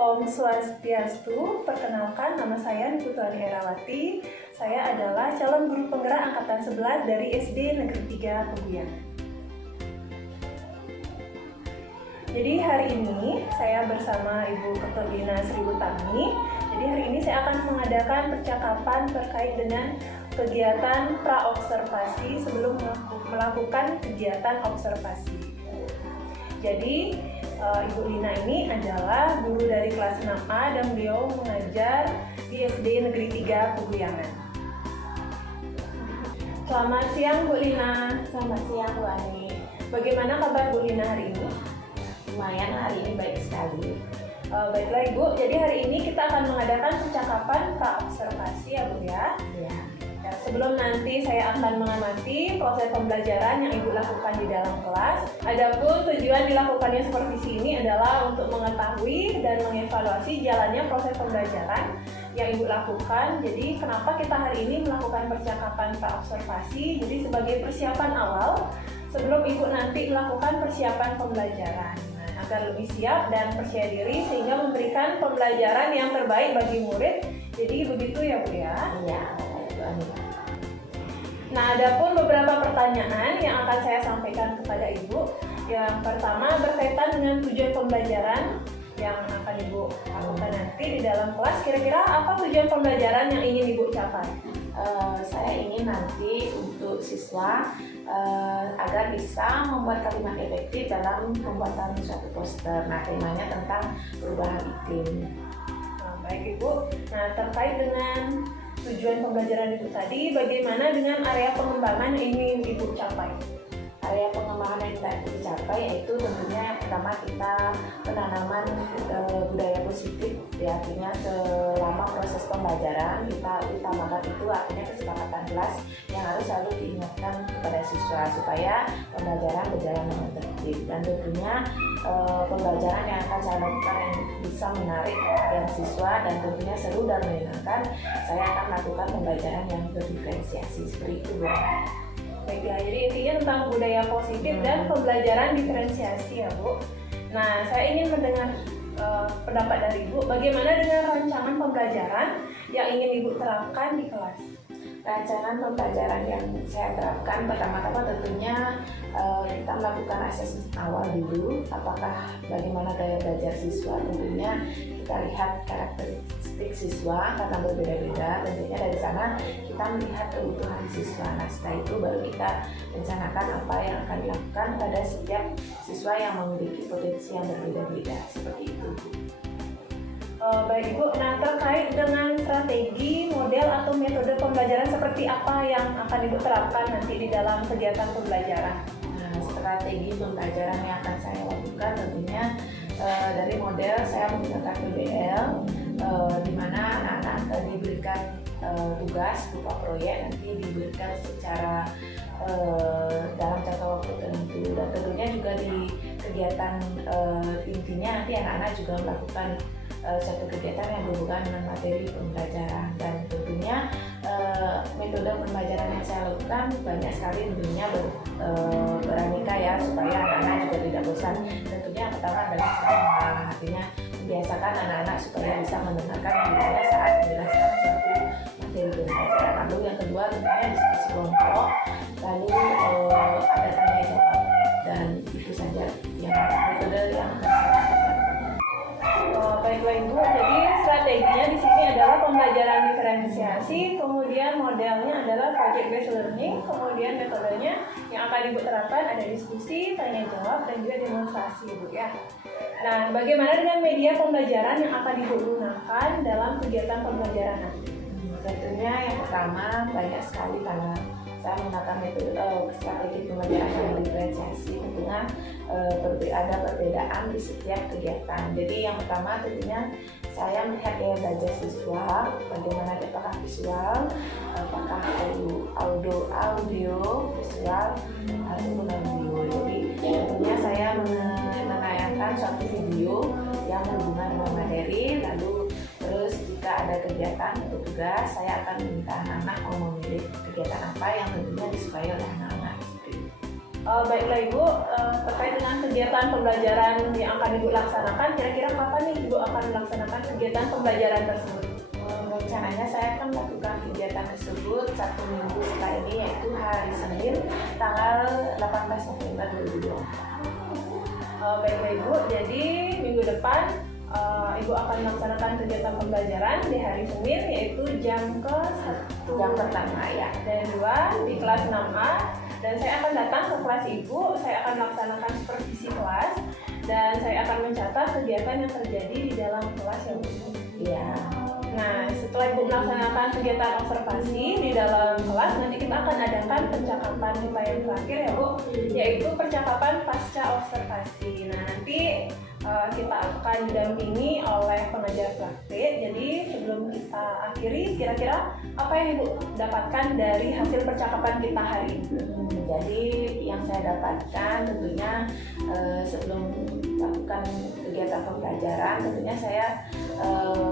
Om Swastiastu, perkenalkan nama saya Niputuani Erawati. Saya adalah calon guru penggerak angkatan 11 dari SD Negeri 3 Peguyangan. Jadi hari ini saya bersama Ibu Ketua Bina Sri Utami. Jadi hari ini saya akan mengadakan percakapan terkait dengan kegiatan praobservasi sebelum melakukan kegiatan observasi. Jadi Ibu Lina ini adalah guru dari kelas 6A dan beliau mengajar di SD Negeri 3 Peguyangan. Selamat siang Bu Lina. Selamat siang Bu Ani. Bagaimana kabar Bu Lina hari ini? Lumayan, hari ini baik sekali. Baiklah Ibu, jadi hari ini kita akan mengadakan percakapan praobservasi ya Bu ya. Ya. Sebelum nanti saya akan mengamati proses pembelajaran yang Ibu lakukan di dalam kelas. Adapun tujuan dilakukannya supervisi ini adalah untuk mengetahui dan mengevaluasi jalannya proses pembelajaran yang Ibu lakukan. Jadi kenapa kita hari ini melakukan percakapan praobservasi? Jadi sebagai persiapan awal sebelum Ibu nanti melakukan persiapan pembelajaran. Agar lebih siap dan percaya diri sehingga memberikan pembelajaran yang terbaik bagi murid. Jadi begitu ya Bu ya? Iya, Bu Ani. Nah, adapun beberapa pertanyaan yang akan saya sampaikan kepada Ibu. Yang pertama berkaitan dengan tujuan pembelajaran yang akan Ibu lakukan nanti di dalam kelas. Kira-kira apa tujuan pembelajaran yang ingin Ibu capai? Saya ingin nanti untuk siswa agar bisa membuat kalimat efektif dalam pembuatan suatu poster. Nah, temanya tentang perubahan iklim. Nah, baik Ibu. Nah, terkait dengan tujuan pembelajaran itu tadi, bagaimana dengan area pengembangan yang ingin Ibu capai? Area pengembangan yang kita dicapai yaitu tentunya yang pertama kita penanaman budaya positif, ya, artinya selama proses pembelajaran kita utamakan itu artinya kesepakatan kelas yang harus selalu diingatkan kepada siswa supaya pembelajaran berjalan dengan tertib, dan tentunya pembelajaran yang akan saya lakukan yang bisa menarik perhatian siswa dan tentunya seru dan menyenangkan, saya akan melakukan pembelajaran yang berdiferensiasi seperti itu Bu. Baiklah, jadi intinya tentang budaya positif dan pembelajaran diferensiasi ya Bu. Nah, saya ingin mendengar pendapat dari Ibu, bagaimana dengan rancangan pembelajaran yang ingin Ibu terapkan di kelas? Rancangan pembelajaran yang saya terapkan pertama-tama tentunya kita melakukan assessment awal dulu, apakah bagaimana gaya belajar siswa. Tentunya kita lihat karakteristik siswa karena berbeda-beda, tentunya dari sana kita melihat kebutuhan siswa. Nah, setelah itu baru kita rencanakan apa yang akan dilakukan pada setiap siswa yang memiliki potensi yang berbeda-beda, seperti itu. Baik Ibu, nah terkait dengan strategi, model atau metode pembelajaran seperti apa yang akan Ibu terapkan nanti di dalam kegiatan pembelajaran? Nah, strategi pembelajaran yang akan saya lakukan tentunya dari model saya menggunakan PBL, di mana anak-anak diberikan tugas berupa proyek, nanti diberikan secara dalam jangka waktu tertentu, dan tentunya juga di kegiatan intinya nanti anak-anak juga melakukan suatu kegiatan yang berhubungan dengan materi pembelajaran, dan tentunya metode pembelajaran yang saya lakukan banyak sekali, tentunya beraneka ya, supaya anak-anak juga tidak bosan. Tentunya yang pertama adalah artinya membiasakan anak-anak supaya bisa mendengarkan gurunya saat menjelaskan suatu materi pembelajaran. Lalu yang kedua tentunya diskusi kelompok, lalu ada tanya jawab, dan itu saja yang metode yang akan saya lakukan. Baiklah Ibu, jadi strateginya di sini adalah pembelajaran diferensiasi, kemudian modelnya adalah project based learning, kemudian metodenya yang akan Ibu terapkan ada diskusi, tanya jawab, dan juga demonstrasi Ibu ya. Nah, bagaimana dengan media pembelajaran yang akan Ibu gunakan dalam kegiatan pembelajaran nanti? Tentunya yang pertama banyak sekali karena saya menggunakan metode strategi pembelajaran yang diferensiasi, tentunya ada perbedaan di setiap kegiatan. Jadi yang pertama tentunya saya melihat gaya belajar siswa, bagaimana apakah visual, apakah audio visual ataupun audio. Jadi tentunya saya menayangkan suatu video yang berhubungan dengan materi, lalu terus jika ada kegiatan atau tugas, saya akan meminta anak-anak mau memilih kegiatan apa yang tentunya disukai oleh anak-anak. Baiklah Ibu, terkait dengan kegiatan pembelajaran yang akan Ibu laksanakan, kira-kira kapan nih Ibu akan melaksanakan kegiatan pembelajaran tersebut? Rencananya saya akan melakukan kegiatan tersebut 1 minggu setelah ini, yaitu hari Senin tanggal 18 November 2024. Baiklah Ibu, jadi minggu depan Ibu akan melaksanakan kegiatan pembelajaran di hari Senin, yaitu jam ke-1 Yang pertama ya. dan 2 di kelas 6A, dan saya akan datang ke kelas Ibu. Saya akan melaksanakan supervisi kelas dan saya akan mencatat kegiatan yang terjadi di dalam kelas ya Bu. Iya. Nah, setelah Ibu melaksanakan kegiatan observasi di dalam kelas, nanti kita akan adakan percakapan kita yang terakhir ya Bu, yaitu percakapan pasca observasi. Nah, nanti kita akan didampingi oleh pengajar praktik. Jadi sebelum kita akhiri, kira-kira apa yang Ibu dapatkan dari hasil percakapan kita hari ini? Jadi yang saya dapatkan tentunya sebelum melakukan kegiatan pembelajaran, tentunya saya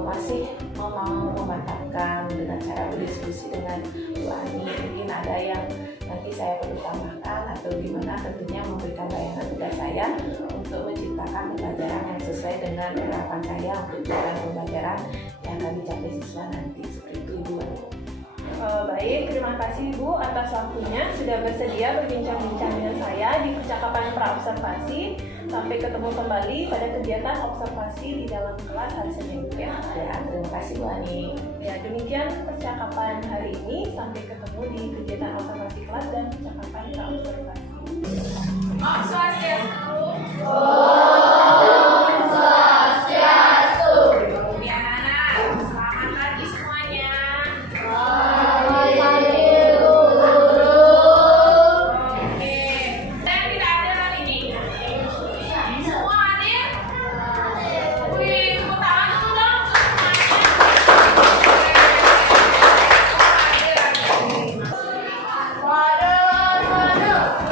masih mau memantapkan dengan cara berdiskusi dengan Bu Ani. Mungkin ada yang nanti saya perlu tambahkan atau gimana, tentunya memberikan bayangan kepada saya untuk menciptakan pembelajaran yang sesuai dengan harapan saya untuk kegiatan pembelajaran yang akan dicapai siswa nanti. Seperti itu Ibu Ani. Baik, terima kasih Bu atas waktunya sudah bersedia berbincang-bincang dengan saya di percakapan pra-observasi. Sampai ketemu kembali pada kegiatan observasi di dalam kelas hari Senin ya. Ya, terima kasih Bu Ani. Ya, demikian percakapan hari ini. Sampai ketemu di kegiatan observasi kelas dan percakapan pra-observasi. Om Swastiastu. Ya anak-anak, selamat pagi semuanya. Oke, saya tidak ada hari ini. Semua hadir? Wih, tepuk tangan dulu dong. Waduh.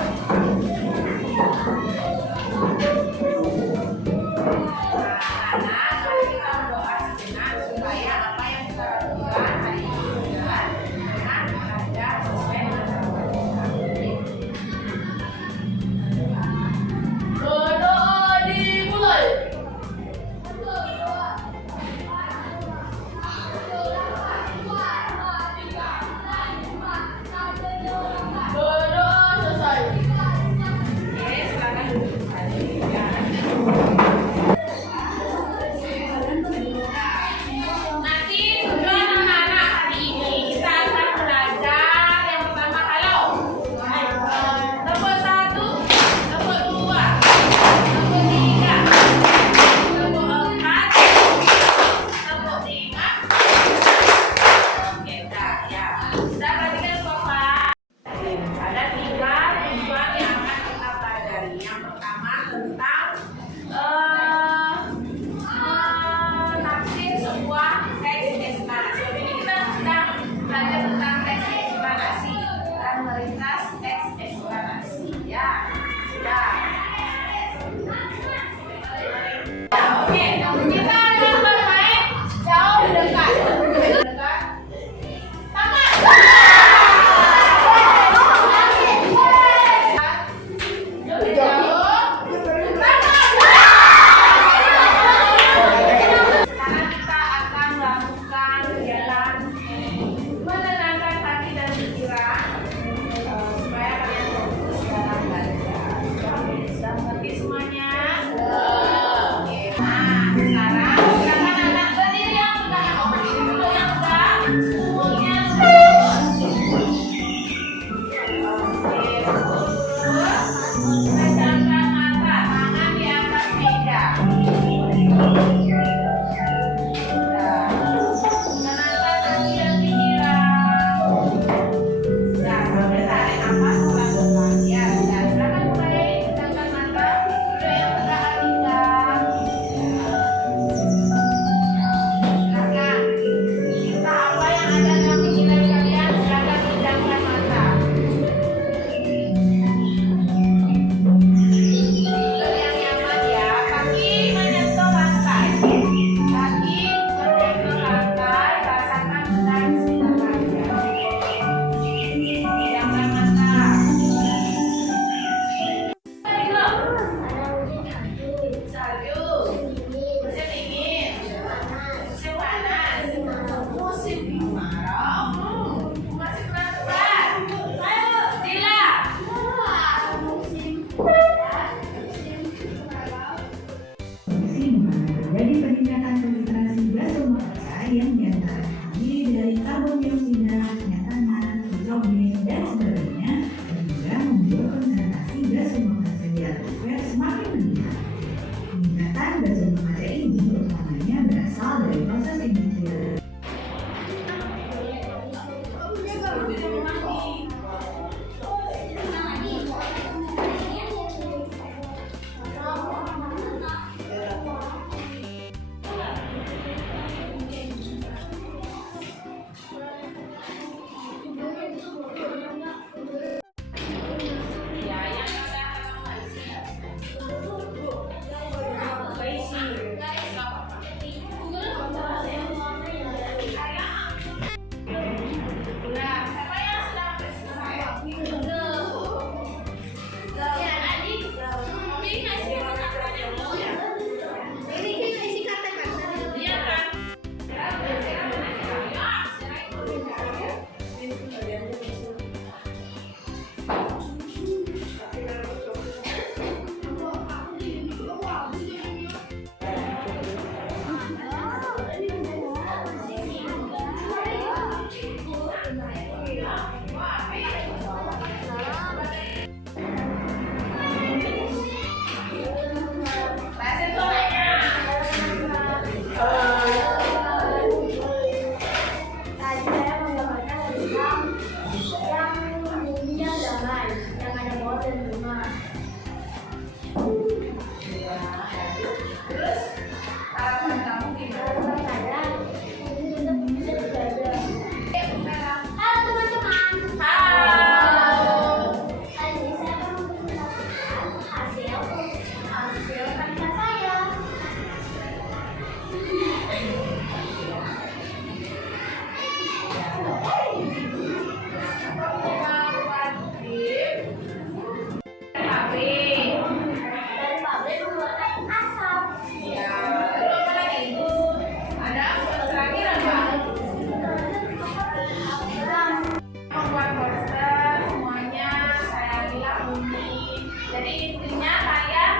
Jadi intinya kalian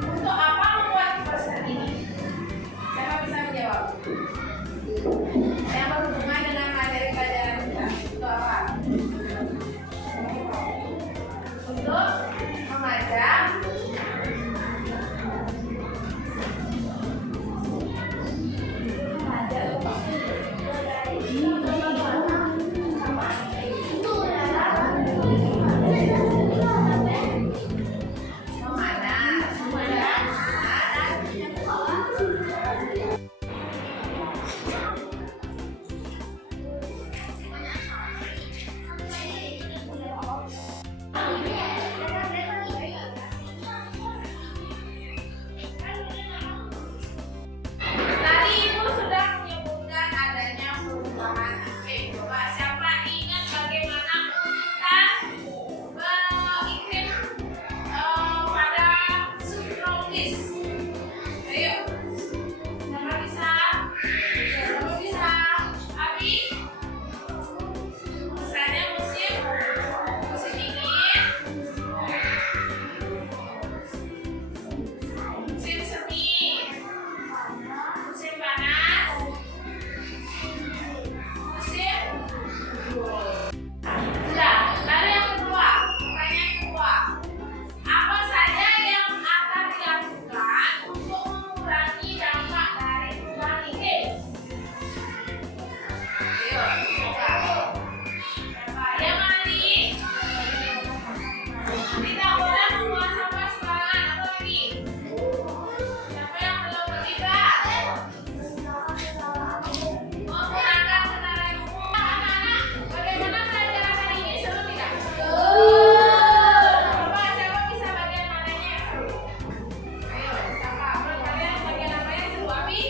untuk apa membuat poster ini? Siapa bisa menjawab? Yang berhubungan dengan materi pelajaran kita. Untuk apa? Untuk mengajak tadi Ibu sudah menyebutkan adanya perubahan iklim. Coba siapa ingat bagaimana perubahan iklim pada subtropis? Ayo, siapa bisa? Siapa bisa? Abi? Misalnya musim dingin, musim semi, musim panas, musim sudah. Lalu yang kedua, pertanyaan kedua, apa saja yang akan dilakukan untuk mengurangi dampak dari perubahan iklim? Ayo, coba. Siapa yang mandi? Tidak boleh membuang sampah sembarangan. Apa lagi? Siapa yang belum terlibat? Menggunakan kendaraan umum. Anak-anak, bagaimana pelajaran hari ini? Seru tidak? Coba siapa bisa bagian mananya yang seru? Ayo, siapa? Menurut kalian bagian apa yang seru? Abi?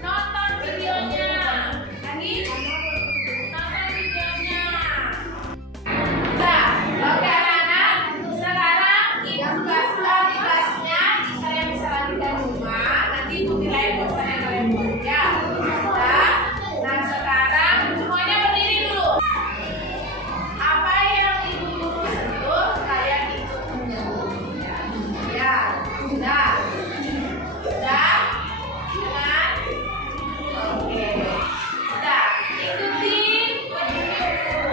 Nonton videonya. Lagi? Nonton videonya. Nah, oke anak-anak, sekarang ibu tugasnya kalian bisa lanjutkan di rumah. Nanti ibu kirain posternya kalian buat ya. Nah, sekarang semuanya berdiri dulu. Apa yang ibu guru sentuh, kalian ikut menyentuh. Ya, sudah. Sudah? Dengan? Oke. Sudah. Ikuti petunjuk.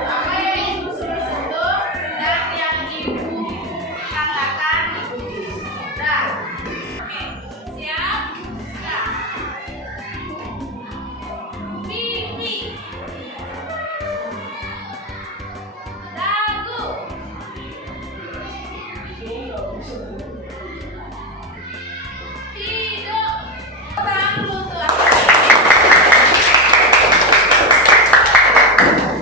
Apa yang ibu suruh sentuh dan yang ibu katakan ikuti. Sudah. Oke. Siap? Sudah. Pipi. Dagu. Hidung. Tangan lutut.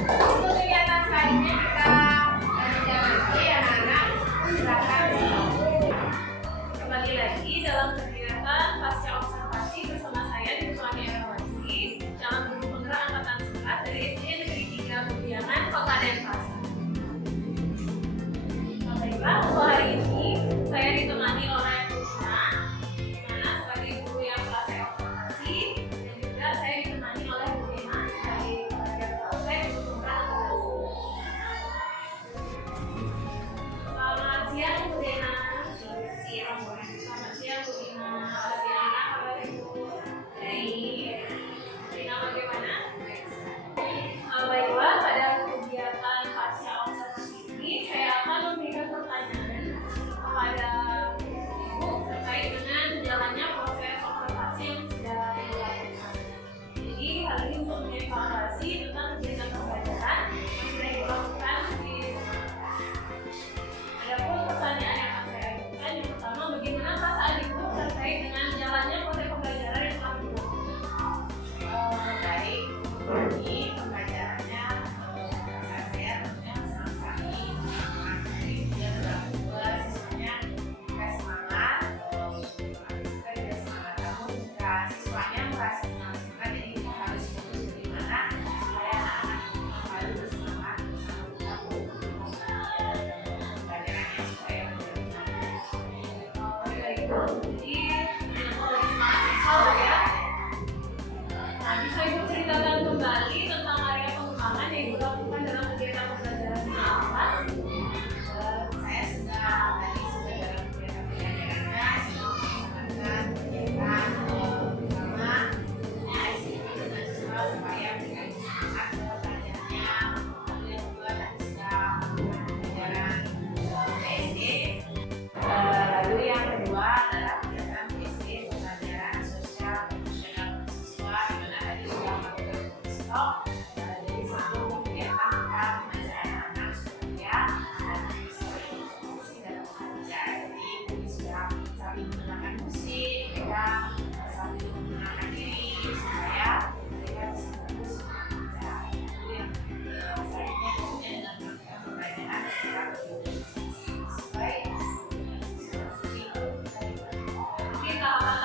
Untuk kegiatan selanjutnya kita lanjutkan lagi ya anak-anak. Silakan. Kembali lagi dalam kegiatan pasca observasi bersama saya di Tuani Erawati, calon guru penggerak angkatan 11 dari SD Negeri 3 Budiangan, Kota Denpasar. Baiklah, untuk hari ini saya ditemani oleh Pusna, di mana sebagai guru yang telah saya observasi, dan juga saya ditemani oleh Bu Dena sebagai pelajar praktek guru penggerak angkatan 11. Selamat siang Bu Dena. Siang. Selamat siang Bu Dina. Selamat siang anak, kabar Ibu? Baik. Dina bagaimana? Baiklah, pada kegiatan pasca observasi ini saya akan memberikan pertanyaan kepada Ibu terkait dengan jalannya proses observasi yang sudah dilakukan. Jadi hal ini untuk mengevaluasi tentang kegiatan pembelajaran yang sudah dilakukan di Adapun pertanyaan yang akan saya ajukan, yang pertama, bagaimana perasaan Ibu terkait dengan jalannya proses pembelajaran yang telah dilakukan? Baik, ini pembelajarannya saya tentunya senang sekali. Dia sudah siswanya semangat, juga dia semangat. Namun jika siswanya merasa senang sekali, jadi kita harus fokus bagaimana supaya anak-anak selalu bersemangat bersama kita. Pembelajarannya supaya menjadi Baik, jadi mahasiswa ya. Nah, bisa Ibu ceritakan kembali tentang area pengembangan yang Ibu lakukan dalam kegiatan pembelajaran di kelas?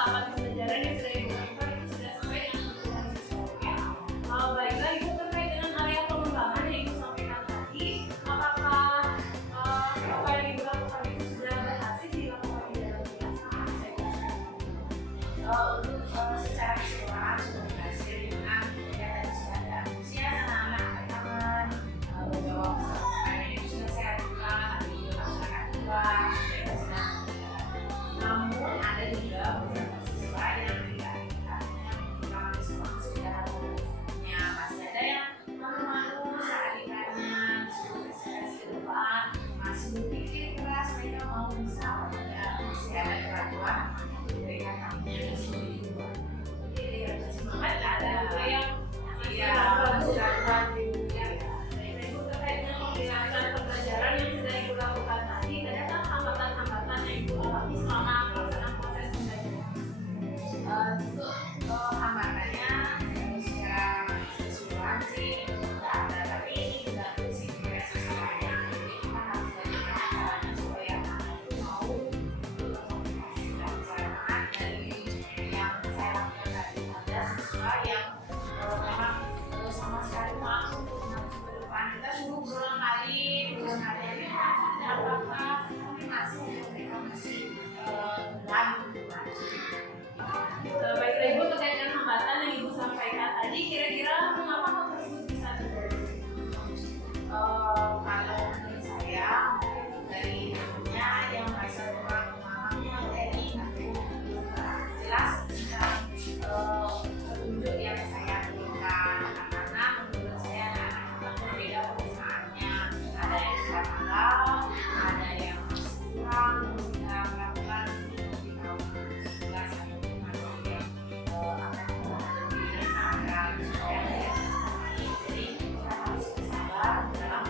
tahapan pembelajaran yang sudah Ibu lakukan itu sudah sesuai dengan kebutuhan siswa. Baiklah Ibu, terkait dengan area pengembangan yang Ibu sampaikan tadi, apakah apa yang Ibu lakukan itu sudah berhasil dilakukan di dalam kelas? Untuk secara keseluruhan sudah berhasil dengan kegiatan sudah ada antusias anak-anak teman-teman membawa peserta yang sudah saya ajukan di masyarakat luas sudah senang. Namun ada juga beberapa siswa yang tidak kurang responsif dalam belajarnya, masih ada yang malu-malu saat ditanya disuruh presentasi ke depan, masih berpikir keras mereka mau bisa masih ada keraguan memberikan haknya di sini. Jadi semangat ada yang Terkait dengan pembelajaran yang sudah Ibu lakukan tadi, adakah hambatan-hambatan yang Ibu alami selama pelaksanaan proses pembelajaran? Untuk hambatannya secara keseluruhan sih tidak ada, tapi tidak sih sesuanya. Jadi kita harus bagaimana caranya supaya anak itu mau berkomunikasi dan cara dari yang saya lakukan tadi ada siswa yang memang sama sekali langsung ke depan kita suruh berulang kali ini ada apa-apa tapi masih mereka masih Baiklah Ibu, terkait dengan hambatan yang Ibu sampaikan tadi, kira-kira mengapa hal tersebut bisa terjadi? Kalau menurut saya dari ibunya yang merasa kurang memahami materi atau jelas tentang petunjuk yang saya berikan, karena menurut saya anak-anak berbeda penggunaannya, ada yang sudah paham, ada yang masih kurang bisa melakukan jelas atau materi yang akan menghadapi anak supaya dia memahami. Jadi kita harus bersabar dalam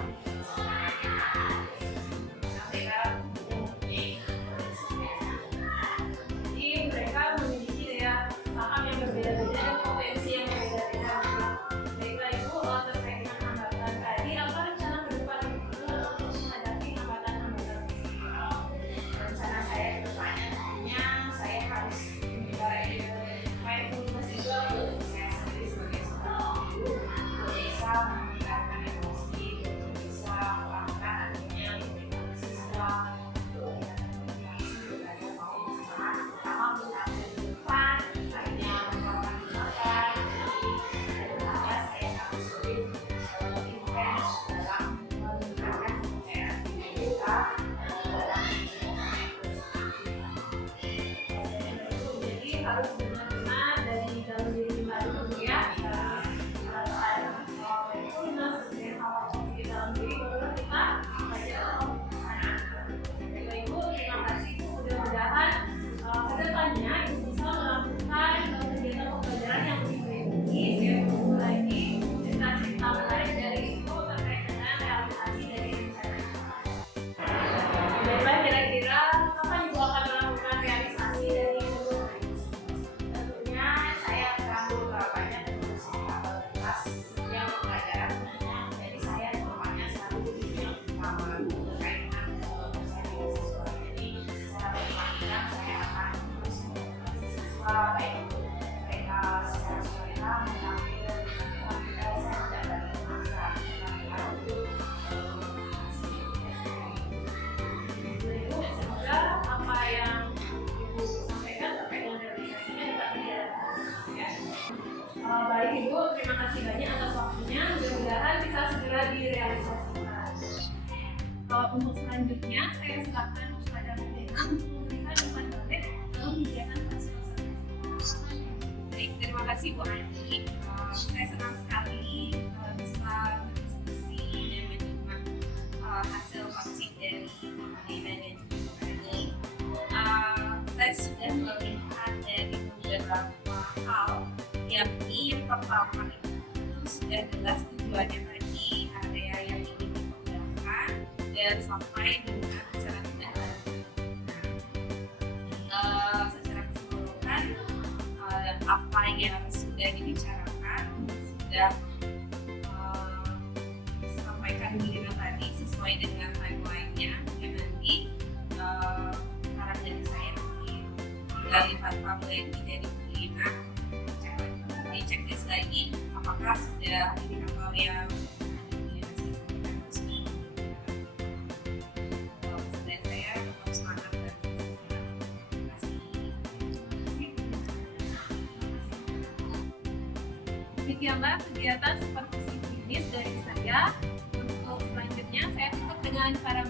Jadi mereka memiliki daya paham yang berbeda-beda dan potensi yang berbeda-beda. Baiklah Ibu, terkait dengan hambatan tadi, apa rencana ke depan Ibu untuk menghadapi hambatan-hambatan tersebut? rencana saya ke depannya tentunya saya harus mindfulness juga untuk saya sendiri sebagai seorang guru untuk bisa meningkatkan emosi, untuk bisa melakukan artinya memberikan siswa untuk belajar mau bersemangat, terutama untuk tampil di depan, akhirnya melakukan tindakan. Jadi kedepannya saya harus lebih intens dalam meningkatkan kepercayaan diri kita dalam Jadi harus benar-benar dari dalam diri kita dulu ya. Mindfulness, kemudian hal di dalam diri baru kita belajar anak. Baiklah Ibu, terima kasih Ibu. Mudah-mudahan ke depannya Ibu bisa melakukan kegiatan pembelajaran yang lebih baik lagi. Saya tunggu lagi cerita-cerita menarik dari Ibu terkait dengan realisasi dari rencana. Baiklah, kira-kira kapan Ibu akan melakukan realisasi dari Ibu? tentunya saya akan beberapanya dengan kelas yang pelajaran jadi saya normalnya selalu yang pertama terkait dengan saya siswa. Jadi secara berkelanjutan saya akan terus memotivasi siswa baik mereka secara sukarela menampil saya tidak lagi memaksa untuk Ibu, semoga apa yang Ibu sampaikan terkait dengan realisasinya dapat direalisasikan ya. Baik Ibu, terima kasih banyak atas waktunya. Mudah-mudahan bisa segera direalisasikan. Untuk selanjutnya, saya silakan kepada Merdeka untuk memberikan umpan balik dalam kegiatan partisipasi. Baik, terima kasih Bu Andi. Saya senang sekali bisa berdiskusi dan menyimak hasil worksheet dari Nina dan juga ini. Saya sudah melihat dari beberapa hal, yakni yang pertama itu sudah jelas tujuannya tadi, area yang ingin dikembangkan dan sampai dengan secara tidak secara keseluruhan apa yang sudah dibicarakan sudah disampaikan di tadi sesuai dengan timeline-nya, dan nanti saran dari saya sih kali 4 tablet menjadi 5. Di checklist lagi apakah sudah indikator yang saya tetap semangat dan terima kasih. Demikianlah kegiatan supervisi klinis dari saya. Untuk selanjutnya saya tutup dengan para